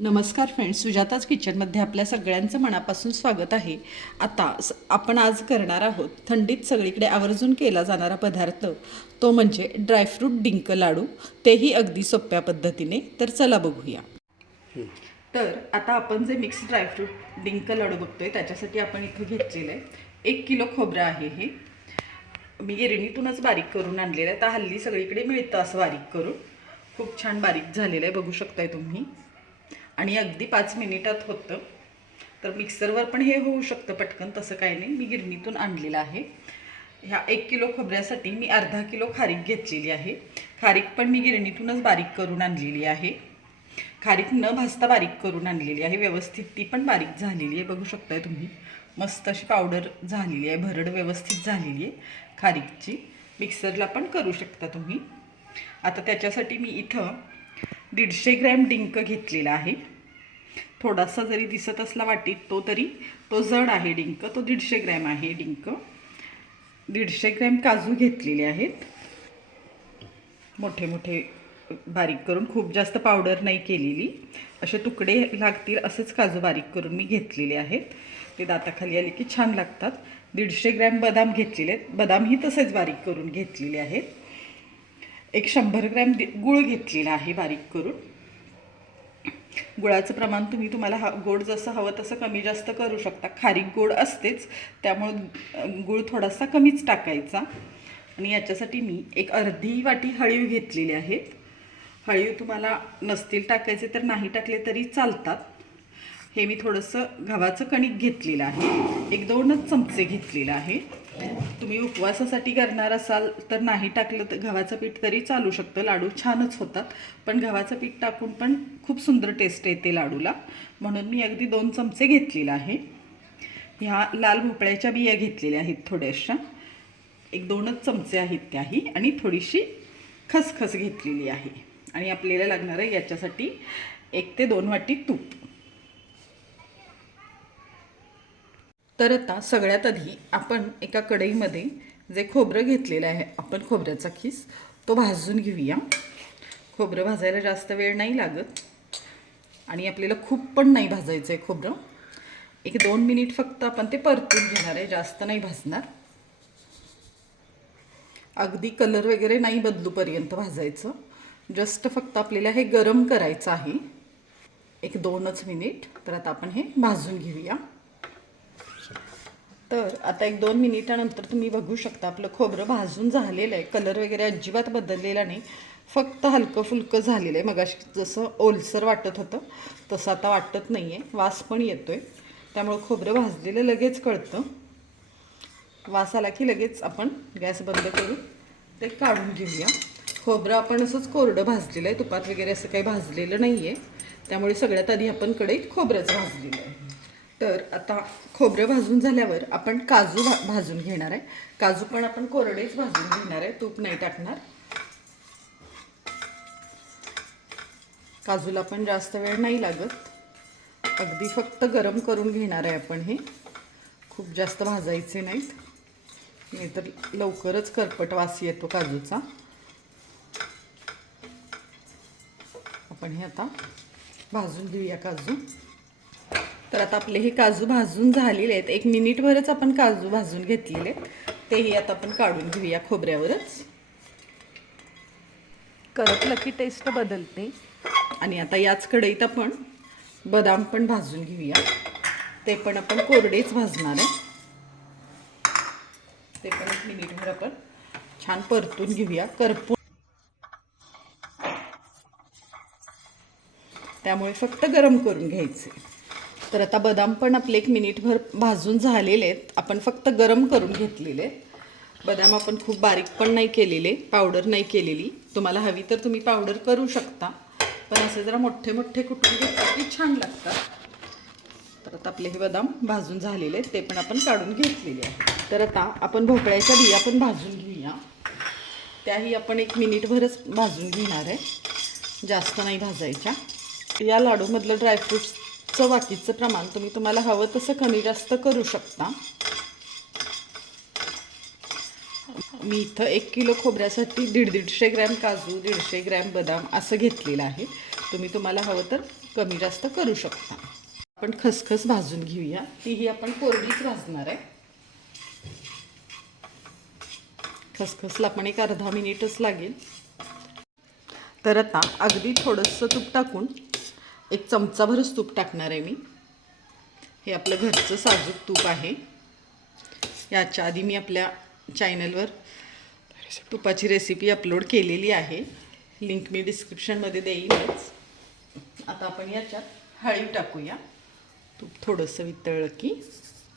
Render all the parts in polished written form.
नमस्कार फ्रेंड्स, सुजाताज किचनमध्ये आपल्या सगळ्यांचं मनापासून स्वागत आहे. आता आपण आज करणार आहोत थंडीत सगळीकडे आवर्जून केला जाणारा पदार्थ, तो म्हणजे ड्रायफ्रूट डिंक लाडू, तेही अगदी सोप्या पद्धतीने. तर चला बघूया. तर आता आपण जे मिक्स ड्रायफ्रूट डिंक लाडू बघतोय त्याच्यासाठी आपण इथे घेतलेलं आहे 1 किलो खोबरं आहे. हे मी गिरणीतूनच बारीक करून आणलेलं आहे. तर हल्ली सगळीकडे मिळतं असं बारीक करून. खूप छान बारीक झालेलं आहे, बघू शकताय तुम्ही. आणि अगदी 5 मिनिटात होतं. तर मिक्सरवर पण हे होऊ शकतं पटकन, तसं काही नाही. मी गिरणीतून आणलेलं आहे. ह्या 1 किलो खोबऱ्यासाठी मी अर्धा किलो खारीक घेतलेली आहे. खारीक पण मी गिरणीतूनच बारीक करून आणलेली आहे. खारीक न भाजता बारीक करून आणलेली आहे. व्यवस्थित ती पण बारीक झालेली आहे, बघू शकताय तुम्ही. मस्त अशी पावडर झालेली आहे, भरड व्यवस्थित झालेली आहे खारीकची. मिक्सरला पण करू शकता तुम्ही. आता त्याच्यासाठी मी इथं 150 ग्रॅम डिंक घेतलेला आहे. थोडासा जरी दिसत असला वाटीत तो जड आहे डिंक. तो 150 ग्रॅम आहे डिंक. 150 ग्रॅम काजू घेतलेले आहेत, मोठे मोठे बारीक करून. खूप जास्त पावडर नाही केलेली, असे तुकडे लागतील असेच काजू बारीक करून मी घेतलेले आहेत. ते दाताखाली आले की छान लागतात. 150 ग्रॅम बदाम घेतलेले आहेत. बदामही तसेच बारीक करून घेतलेले आहेत. एक 100 ग्रॅम गूळ घेतलेला आहे बारीक करून. गुळाचं प्रमाण तुम्हाला गोड जसं हवं तसं कमी जास्त करू शकता. खारीक गोड असतेच, त्यामुळं गूळ थोडासा कमीच टाकायचा. आणि याच्यासाठी मी एक अर्धी वाटी हळीव घेतलेली आहे. हळीव तुम्हाला नसतील टाकायचे तर नाही टाकले तरी चालतात. हे मी थोडंसं गव्हाचं कणिक घेतलेलं आहे, 1-2च चमचे घेतलेलं आहे. तुम्ही उपवासासाठी करणार असाल तर नाही टाकलं तर गव्हाचं पीठ तरी चालू शकतं, लाडू छानच होतात. पण गव्हाचं पीठ टाकून पण खूप सुंदर टेस्ट येते लाडूला, म्हणून मी अगदी 2 चमचे घेतलेला आहे. ह्या लाल भोपळ्याच्या बिया घेतलेल्या आहेत थोड्याशा, 1-2च चमचे आहेत त्याही. आणि थोडीशी खसखस घेतलेली आहे. आणि आपल्याला लागणार आहे याच्यासाठी 1 ते 2 वाटी तूप. तर आता सगळ्यात आधी आपण एका कढईमध्ये जे खोबरं घेतलेलं आहे आपण, खोबऱ्याचा खीस, तो भाजून घेऊया. खोबरं भाजायला जास्त वेळ नाही लागत आणि आपल्याला खूप पण नाही भाजायचं आहे खोबरं. 1-2 मिनिट फक्त आपण ते परतून घेणार आहे, जास्त नाही भाजणार. अगदी कलर वगैरे नाही बदलूपर्यंत भाजायचं. जस्ट फक्त आपल्याला हे गरम करायचं आहे 1-2च मिनिट. तर आता आपण हे भाजून घेऊया. तर आता 1-2 मिनिटानंतर तुम्ही बघू शकता आपलं खोबरं भाजून झालेलं आहे. कलर वगैरे अजिबात बदललेला नाही, फक्त हलकं फुलकं झालेलं आहे. मगाशी जसं ओलसर वाटत होतं तसं आता वाटत नाही आहे. वास पण येतो आहे, त्यामुळं खोबरं भाजलेलं लगेच कळतं. वास आला की लगेच आपण गॅस बंद करून ते काढून घेऊया. खोबरं आपण असंच कोरडं भाजलेलं आहे, तुपात वगैरे असं काही भाजलेलं नाही आहे. त्यामुळे सगळ्यात आधी आपण कढईत खोबरंच भाजलेलं आहे. तर आता खोबरं भाजून झाल्यावर आपण काजू भाजून घेणार आहे. काजू पण आपण कोरडेच भाजून घेणार आहे, तूप नाही टाकणार. काजूला पण जास्त वेळ नाही लागत, अगदी फक्त गरम करून घेणार आहे आपण. हे खूप जास्त भाजायचे नाहीत, नाहीतर लवकरच करपट वास येतो काजूचा. आपण हे आता भाजून घेऊया काजू. तर आता आपले हे काजू भाजून झालेले आहेत. 1 मिनिटभरच आपण काजू भाजून घेतलेले आहेत, तेही आता आपण काढून घेऊया खोबऱ्यावरच. करपलं की टेस्ट बदलते. आणि आता याच कढईत आपण बदाम पण भाजून घेऊया. ते पण आपण कोरडेच भाजणार आहे. ते पण 1 मिनिटभर आपण छान परतून घेऊया. करपून, त्यामुळे फक्त गरम करून घ्यायचे. तर आता बदाम पण आपले 1 मिनिटभर भाजून झालेले आहेत. आपण फक्त गरम करून घेतलेले. बदाम आपण खूप बारीक पण नाही केलेले, पावडर नाही केलेली. तुम्हाला हवी तर तुम्ही पावडर करू शकता, पण असे जरा मोठे मोठे कुटून घेतले की छान लागतात. तर आता आपले हे बदाम भाजून झालेले आहेत, ते पण आपण काढून घेतलेले आहे. तर आता आपण भोपळ्याच्या बिया पण भाजून घेऊया. त्याही आपण 1 मिनिटभरच भाजून घेणार आहे, जास्त नाही भाजायच्या. या लाडूमधलं ड्रायफ्रूट्सचं बाकीचं प्रमाण तुम्हाला हवं तसं कमी जास्त करू शकता. मी इथं 1 किलो खोबऱ्यासाठी 150 ग्रॅम काजू, 150 ग्रॅम बदाम असं घेतलेलं आहे. तुम्हाला हवं तर कमी जास्त करू शकता. आपण खसखस भाजून घेऊया. तीही आपण कोरडीच भाजणार आहे. खसखसला पण एक अर्धा मिनिटच लागेल. तर आता अगदी थोडंसं तूप टाकून, एक चमचाभरच तूप टाकणार आहे मी. हे आपलं घरचं साजूक तूप आहे. याच्या आधी मी आपल्या चॅनलवर तुपाची रेसिपी अपलोड केलेली आहे. लिंक मी डिस्क्रिप्शनमध्ये देईनच. आता आपण याच्यात हळीव टाकूया. तूप थोडंसं वितळलं की.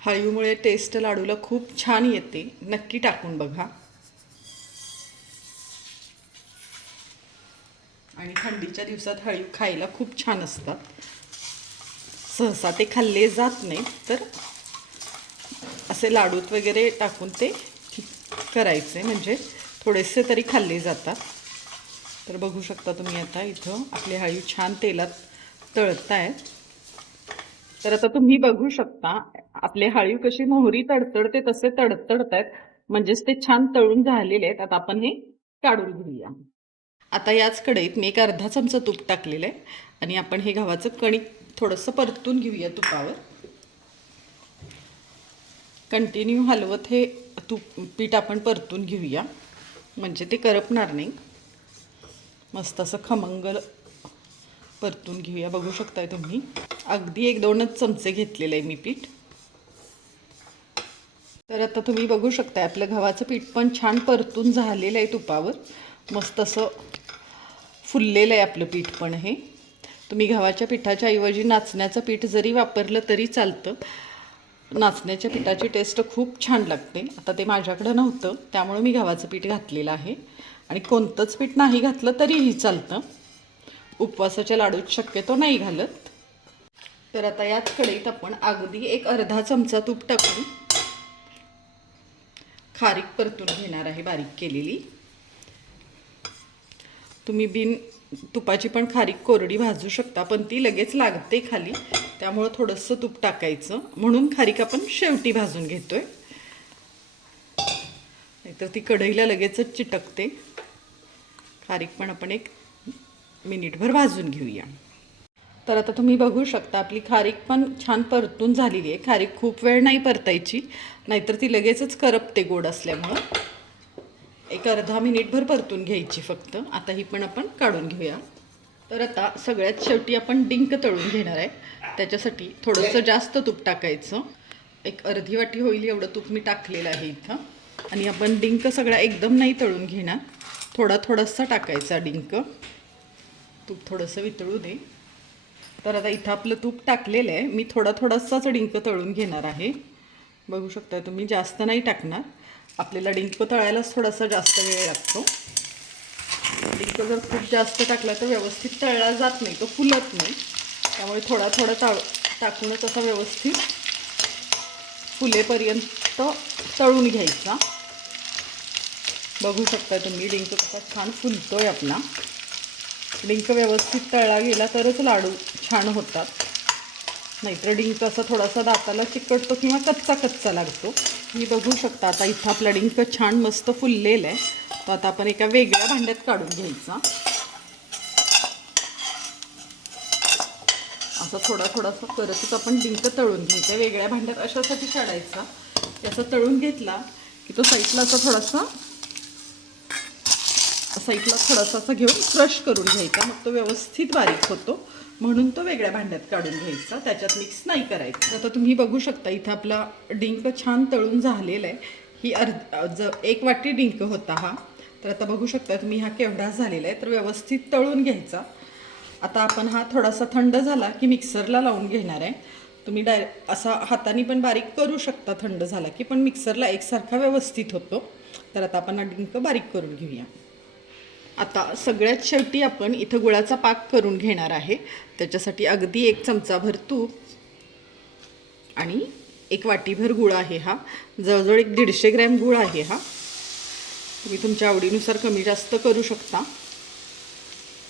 हळीवमुळे टेस्ट लाडूला खूप छान येते. नक्की टाकून बघा. आणि थंडीच्या दिवसात हळीव खायला खूप छान असतात. सहसा ते खाल्ले जात नाही, तर असे लाडूत वगैरे टाकून ते करायचे, म्हणजे थोडेसे तरी खाल्ले जातात. तर बघू शकता तुम्ही आता इथं आपले हळीव छान तेलात तळत आहेत. तर आता तुम्ही बघू शकता आपले हळीव कशी मोहरी तडतडते तसे तडतडत आहेत, म्हणजेच ते छान तळून झालेले आहेत. आता आपण हे काढून घेऊया. आता याच कढईत मी एक अर्धा चमचा तूप टाकलेलं आहे आणि आपण हे गव्हाचं कणिक थोडंसं परतून घेऊया तुपावर. कंटिन्यू हलवत हे तूप पीठ आपण परतून घेऊया, म्हणजे ते करपणार नाही. मस्त असं खमंग परतून घेऊया. बघू शकताय तुम्ही अगदी 1-2च चमचे घेतलेलं आहे मी पीठ. तर आता तुम्ही बघू शकताय आपलं गव्हाचं पीठ पण छान परतून झालेलं आहे तुपावर. मस्त असं फुललेलं आहे आपलं पीठ पण. हे तुम्ही गव्हाच्या पिठाच्या ऐवजी नाचण्याचं पीठ जरी वापरलं तरी चालतं. नाचण्याच्या पिठाची टेस्ट खूप छान लागते. आता ते माझ्याकडं नव्हतं त्यामुळे मी गव्हाचं पीठ घातलेलं आहे. आणि कोणतंच पीठ नाही घातलं तरीही चालतं. उपवासाच्या लाडूत शक्यतो नाही घालत. तर आता याच कढईत आपण अगदी एक अर्धा चमचा तूप टाकून खारीक परतून घेणार आहे, बारीक केलेली. तुम्ही बिन तुपाची पण खारीक कोरडी भाजू शकता, पण ती लगेच लागते खाली, त्यामुळं थोडंसं तूप टाकायचं. म्हणून खारीक आपण शेवटी भाजून घेतोय, नाहीतर ती कढईला लगेचच चिटकते. खारीक पण आपण 1 मिनिटभर भाजून घेऊया. तर आता तुम्ही बघू शकता आपली खारीक पण छान परतून झालेली आहे. खारीक खूप वेळ नाही परतायची, नाहीतर ती लगेचच करपते गोड असल्यामुळं. एक अर्धा मिनिटभर परतून घ्यायची फक्त. आता ही पण आपण काढून घेऊया. तर आता सगळ्यात शेवटी आपण डिंक तळून घेणार आहे. त्याच्यासाठी थोडंसं जास्त तूप टाकायचं. एक अर्धी वाटी होईल एवढं तूप मी टाकलेलं आहे इथं. आणि आपण डिंक सगळा एकदम नाही तळून घेणार, थोडासा टाकायचा डिंक. तूप थोडंसं वितळू दे. तर आता इथं आपलं तूप टाकलेलं आहे. मी थोडासाच डिंक तळून घेणार आहे. बघू शकता तुम्ही, जास्त नाही टाकणार. आपल्याला डिंक तळायलाच थोडासा जास्त वेळ लागतो. डिंक जर खूप जास्त टाकला तर व्यवस्थित तळला जात नाही, तो फुलत नाही. त्यामुळे थोडा टाकूनच असा व्यवस्थित फुलेपर्यंत तळून घ्यायचा. बघू शकता तुम्ही डिंक कसा छान फुलतोय आपला. डिंक व्यवस्थित तळला गेला तरच लाडू छान होतात, नाहीतर डिंक असा थोडासा दाताला चिकटतो किंवा कच्चा लागतो. मी बघू शकता आता इथं आपला डिंक छान मस्त फुललेला आहे. तर आता आपण एका वेगळ्या भांड्यात काढून घ्यायचा. असं थोडासा करतच आपण डिंक तळून घ्यायचा. वेगळ्या भांड्यात अशासाठी काढायचा, त्याचा तळून घेतला की तो साईडला थोडासा घेऊन क्रश करून घ्यायचा. मग तो व्यवस्थित बारीक होतो, म्हणून तो वेगळ्या भांड्यात काढून घ्यायचा, त्याच्यात मिक्स नाही करायचं. आता तुम्ही बघू शकता इथं आपला डिंक छान तळून झालेला आहे. ही 1 वाटी डिंक होता हा. तर आता बघू शकता तुम्ही हा केवढा झालेला आहे. तर व्यवस्थित तळून घ्यायचा. आता आपण हा थोडासा थंड झाला की मिक्सरला लावून घेणार आहे. तुम्ही असा हाताने पण बारीक करू शकता थंड झाला की, पण मिक्सरला एकसारखा व्यवस्थित होतो. तर आता आपण हा डिंक बारीक करून घेऊया. आता सगळ्यात शेवटी आपण इथं गुळाचा पाक करून घेणार आहे. त्याच्यासाठी अगदी 1 चमचाभर तूप आणि 1 वाटीभर गुळ आहे. हा जवळजवळ 150 ग्रॅम गुळ आहे. हा तुम्ही तुमच्या आवडीनुसार कमी जास्त करू शकता.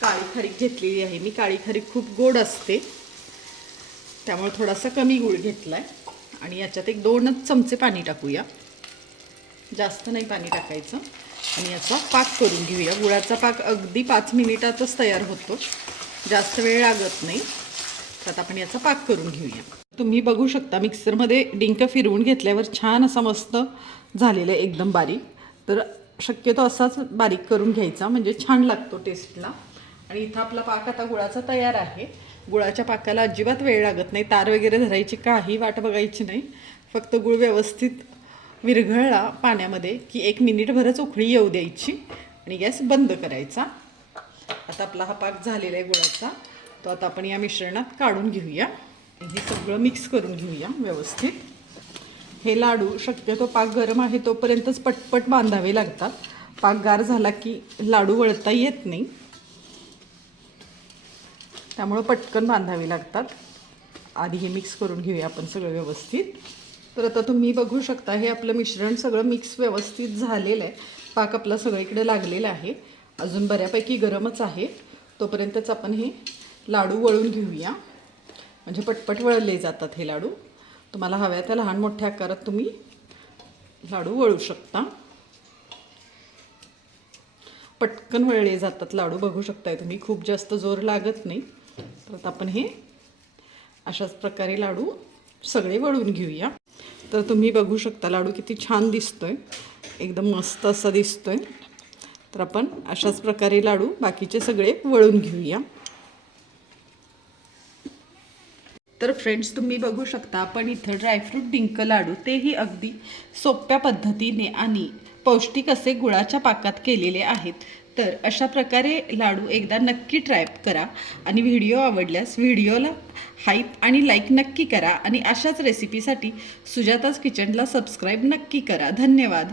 काळी खारीक घेतलेली आहे मी. काळी खारीक खूप गोड असते, त्यामुळे थोडासा कमी गुळ घेतला आहे. आणि याच्यात 1-2च चमचे पाणी टाकूया, जास्त नाही पाणी टाकायचं. आणि याचा पाक करून घेऊया. गुळाचा पाक अगदी 5 मिनिटातच तयार होतो, जास्त वेळ लागत नाही. तर आपण याचा पाक करून घेऊया. तुम्ही बघू शकता मिक्सरमध्ये डिंक फिरवून घेतल्यावर छान असा मस्त झालेला आहे, एकदम बारीक. तर शक्यतो असाच बारीक करून घ्यायचा, म्हणजे छान लागतो टेस्टला. आणि इथं आपला पाक आता गुळाचा तयार आहे. गुळाच्या पाकाला अजिबात वेळ लागत नाही, तार वगैरे धरायची काही वाट बघायची नाही. फक्त गुळ व्यवस्थित विरघळला पाण्यामध्ये की 1 मिनिटभरच उकळी येऊ द्यायची आणि गॅस बंद करायचा. आता आपला हा पाक झालेला आहे गुळाचा. तो आता आपण या मिश्रणात काढून घेऊया. हे सगळं मिक्स करून घेऊया व्यवस्थित. हे लाडू शक्यतो पाक गरम आहे तोपर्यंतच पटपट बांधावे लागतात. पाक गार झाला की लाडू वळता येत नाही, त्यामुळं पटकन बांधावे लागतात. आधी हे मिक्स करून घेऊया आपण सगळं व्यवस्थित. तर आता तुम्ही बघू शकता हे आपलं मिश्रण सगळं मिक्स व्यवस्थित झालेलं आहे. पाक आपला सगळीकडे लागलेला आहे, अजून बऱ्यापैकी गरमच आहे. तोपर्यंतच आपण हे लाडू वळून घेऊया, म्हणजे पटपट वळले जातात हे लाडू. तुम्हाला हव्या त्या लहान मोठ्या आकारात तुम्ही लाडू वळू शकता. पटकन वळले जातात लाडू, बघू शकताय तुम्ही, खूप जास्त जोर लागत नाही. तर आता आपण हे अशाच प्रकारे लाडू सगळे वळून घेऊया. तर तुम्ही बघू शकता लाडू किती छान दिसतोय, एकदम मस्त असा दिसतोय. तर आपण अशाच प्रकारे लाडू बाकीचे सगळे वळून घेऊया. तर फ्रेंड्स तुम्ही बघू शकता आपण इथं ड्रायफ्रूट डिंक लाडू, तेही अगदी सोप्या पद्धतीने आणि पौष्टिक असे गुळाच्या पाकात केलेले आहेत. तर अशा प्रकारे लाडू एकदा नक्की ट्राय करा आणि व्हिडिओ आवडल्यास व्हिडिओला हाईप आणि लाईक नक्की करा. आणि अशाच रेसिपीसाठी सुजाताज किचनला सबस्क्राईब नक्की करा. धन्यवाद.